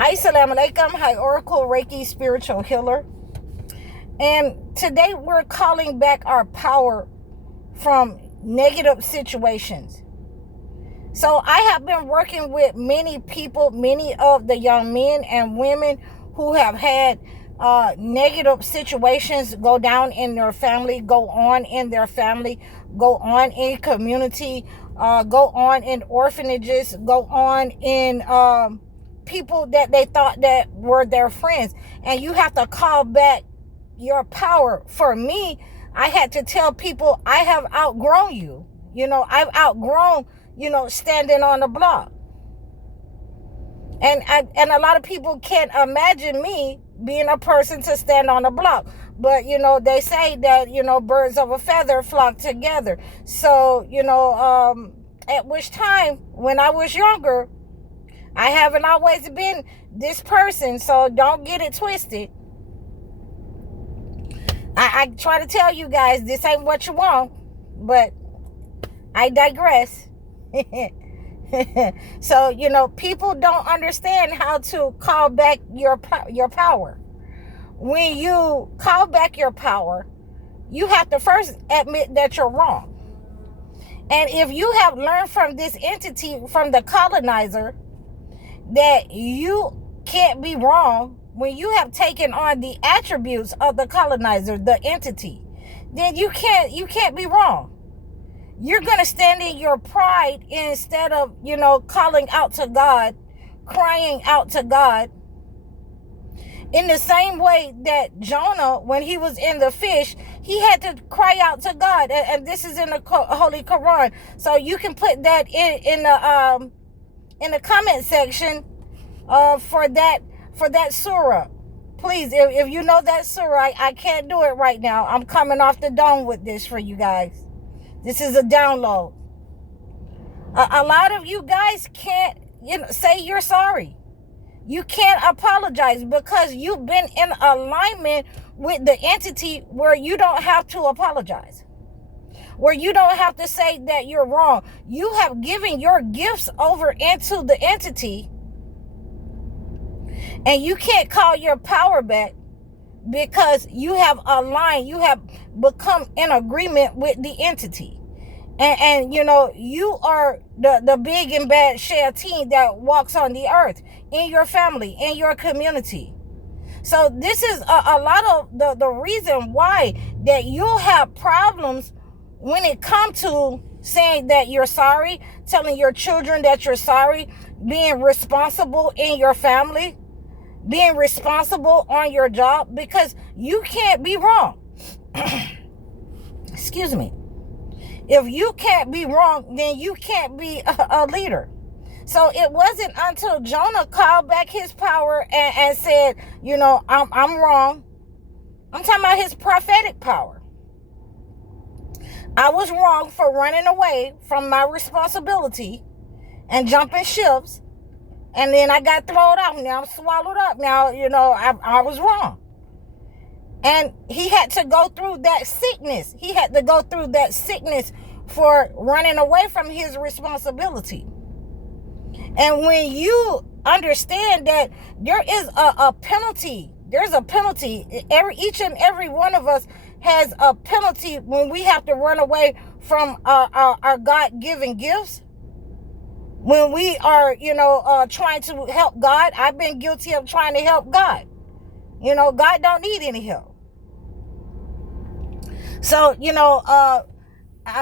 Assalamu alaikum. Hi, Oracle Reiki Spiritual Healer. And today we're calling back our power from negative situations. So I have been working with many people, many of the young men and women who have had negative situations go down in their family, go on in their family, go on in community, go on in orphanages, go on in people that they thought that were their friends. And you have to call back your power. For me, I had to tell people I have outgrown you. I've outgrown, standing on the block. And a lot of people can't imagine me being a person to stand on the block. But, they say that, birds of a feather flock together. So, at which time, when I was younger, I haven't always been this person. So don't get it twisted. I try to tell you guys this ain't what you want, but I digress. So, people don't understand how to call back your power. When you call back your power, you have to first admit that you're wrong. And if you have learned from this entity, from the colonizer, that you can't be wrong, when you have taken on the attributes of the colonizer, the entity, then you can't be wrong. You're going to stand in your pride instead of, calling out to God, crying out to God. In the same way that Jonah, when he was in the fish, he had to cry out to God. And this is in the Holy Quran. So you can put that in the comment section for that surah. Please, if you know that surah, I can't do it right now. I'm coming off the dome with this for you guys. This is a download. A lot of you guys can't, say you're sorry. You can't apologize because you've been in alignment with the entity where you don't have to apologize, where you don't have to say that you're wrong. You have given your gifts over into the entity, and you can't call your power back because you have aligned, you have become in agreement with the entity. And you are the big and bad shayateen that walks on the earth, in your family, in your community. So this is a lot of the reason why that you'll have problems when it comes to saying that you're sorry, telling your children that you're sorry, being responsible in your family, being responsible on your job, because you can't be wrong. Excuse me. If you can't be wrong, then you can't be a leader. So it wasn't until Jonah called back his power and said, I'm wrong. I'm talking about his prophetic power. I was wrong for running away from my responsibility and jumping ships. And then I got thrown out. Now I'm swallowed up. Now, I was wrong. And he had to go through that sickness. He had to go through that sickness for running away from his responsibility. And when you understand that there is a penalty, there's a penalty. Each and every one of us has a penalty when we have to run away from our God-given gifts. When we are, trying to help God. I've been guilty of trying to help God. God don't need any help. So,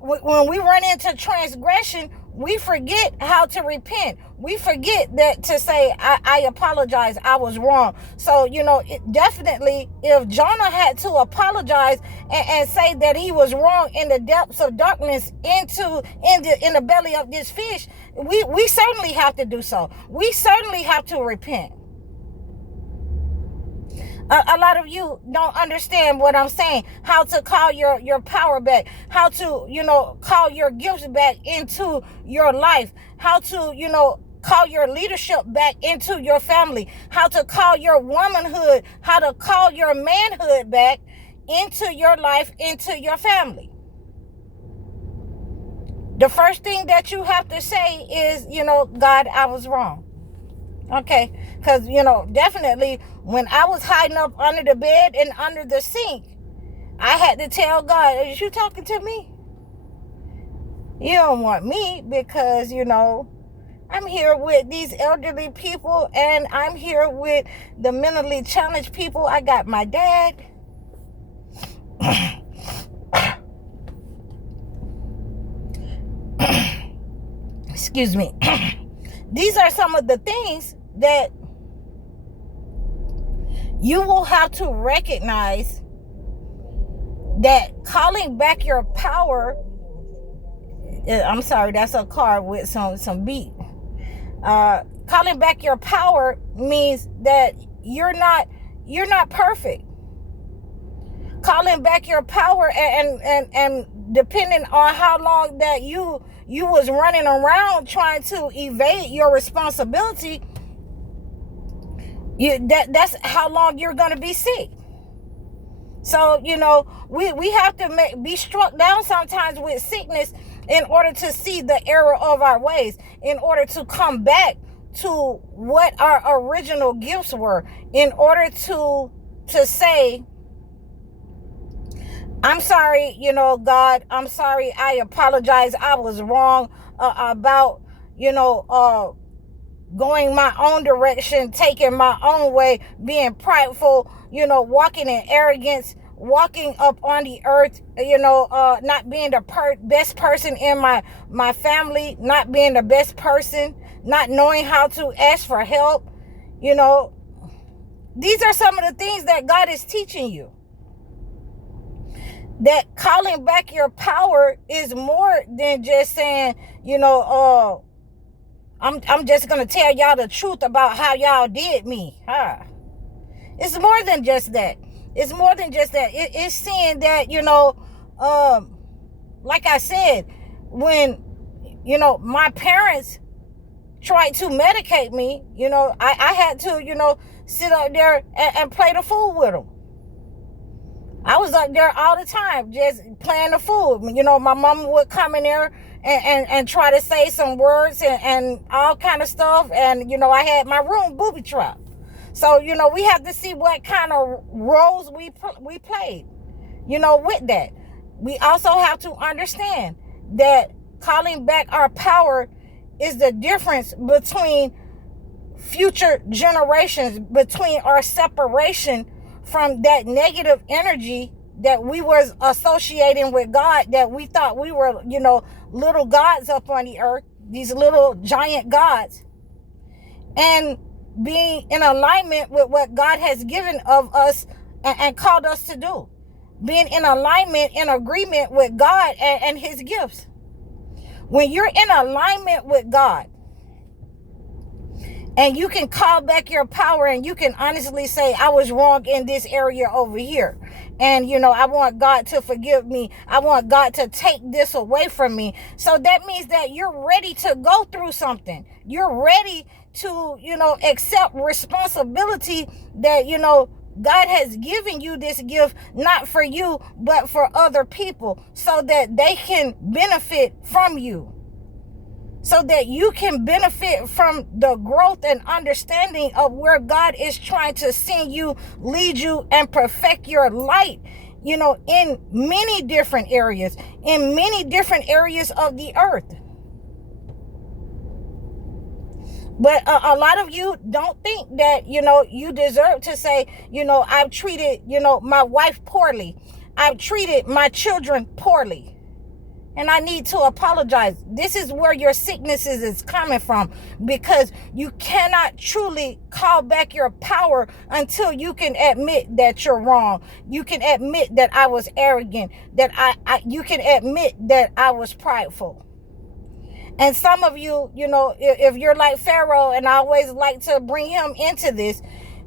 when we run into transgression, we forget how to repent. We forget that to say, I apologize, I was wrong. So, definitely, if Jonah had to apologize and say that he was wrong in the depths of darkness in the belly of this fish, we certainly have to do so. We certainly have to repent. A lot of you don't understand what I'm saying, how to call your power back, how to, call your gifts back into your life, how to, call your leadership back into your family, how to call your womanhood, how to call your manhood back into your life, into your family. The first thing that you have to say is, God, I was wrong. Okay, because, definitely when I was hiding up under the bed and under the sink, I had to tell God, is you talking to me? You don't want me because, I'm here with these elderly people and I'm here with the mentally challenged people. I got my dad. Excuse me. These are some of the things that you will have to recognize, that calling back your power. I'm sorry, that's a car with some beat. Calling back your power means that you're not perfect. Calling back your power and depending on how long that you was running around trying to evade your responsibility, that's how long you're going to be sick. So, we have to be struck down sometimes with sickness in order to see the error of our ways, in order to come back to what our original gifts were, in order to say, I'm sorry, God, I'm sorry, I apologize, I was wrong about, going my own direction, taking my own way, being prideful, walking in arrogance, walking up on the earth, not being the best person in my family, not being the best person, not knowing how to ask for help. These are some of the things that God is teaching you. That calling back your power is more than just saying, I'm just going to tell y'all the truth about how y'all did me. It's more than just that. It's more than just that. It's saying that, like I said, when, my parents tried to medicate me, I had to, sit up there and play the fool with them. I was up there all the time, just playing the fool. My mama would come in there and try to say some words and all kind of stuff. And, I had my room booby trapped. So, we have to see what kind of roles we played, with that. We also have to understand that calling back our power is the difference between future generations, between our separation from that negative energy that we was associating with God, that we thought we were, little gods up on the earth, these little giant gods, and being in alignment with what God has given of us and called us to do. Being in alignment, in agreement with God and his gifts. When you're in alignment with God, and you can call back your power and you can honestly say, I was wrong in this area over here. And, I want God to forgive me. I want God to take this away from me. So that means that you're ready to go through something. You're ready to, accept responsibility that, God has given you this gift, not for you, but for other people, so that they can benefit from you. So that you can benefit from the growth and understanding of where God is trying to send you, lead you, and perfect your light, in many different areas, in many different areas of the earth. But a lot of you don't think that, you deserve to say, I've treated, my wife poorly. I've treated my children poorly. And I need to apologize. This is where your sicknesses is coming from, because you cannot truly call back your power until you can admit that you're wrong. You can admit that I was arrogant, that you can admit that I was prideful. And some of you, if you're like Pharaoh, and I always like to bring him into this,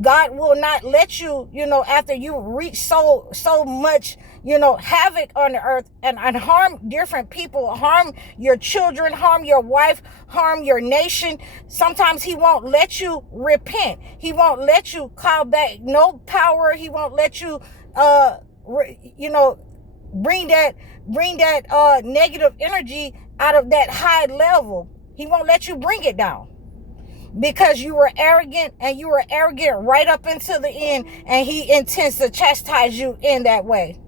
God will not let you, after you reach so much, havoc on the earth and harm different people, harm your children, harm your wife, harm your nation. Sometimes he won't let you repent. He won't let you call back no power. He won't let you, bring that negative energy out of that high level. He won't let you bring it down. because you were arrogant, and you were arrogant right up until the end, and he intends to chastise you in that way.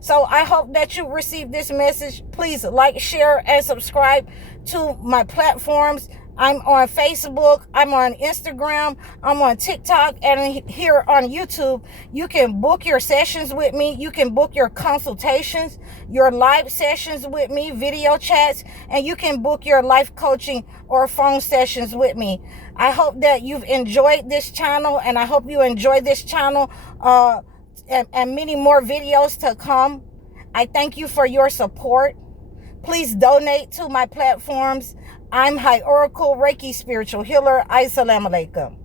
So I hope that you receive this message. Please like, share, and subscribe to my platforms. I'm on Facebook, I'm on Instagram, I'm on TikTok, and here on YouTube. You can book your sessions with me. You can book your consultations, your live sessions with me, video chats, and you can book your life coaching or phone sessions with me. I hope that you've enjoyed this channel, and I hope you enjoy this channel and many more videos to come. I thank you for your support. Please donate to my platforms. I'm High Oracle Reiki Spiritual Healer. Assalamu alaikum.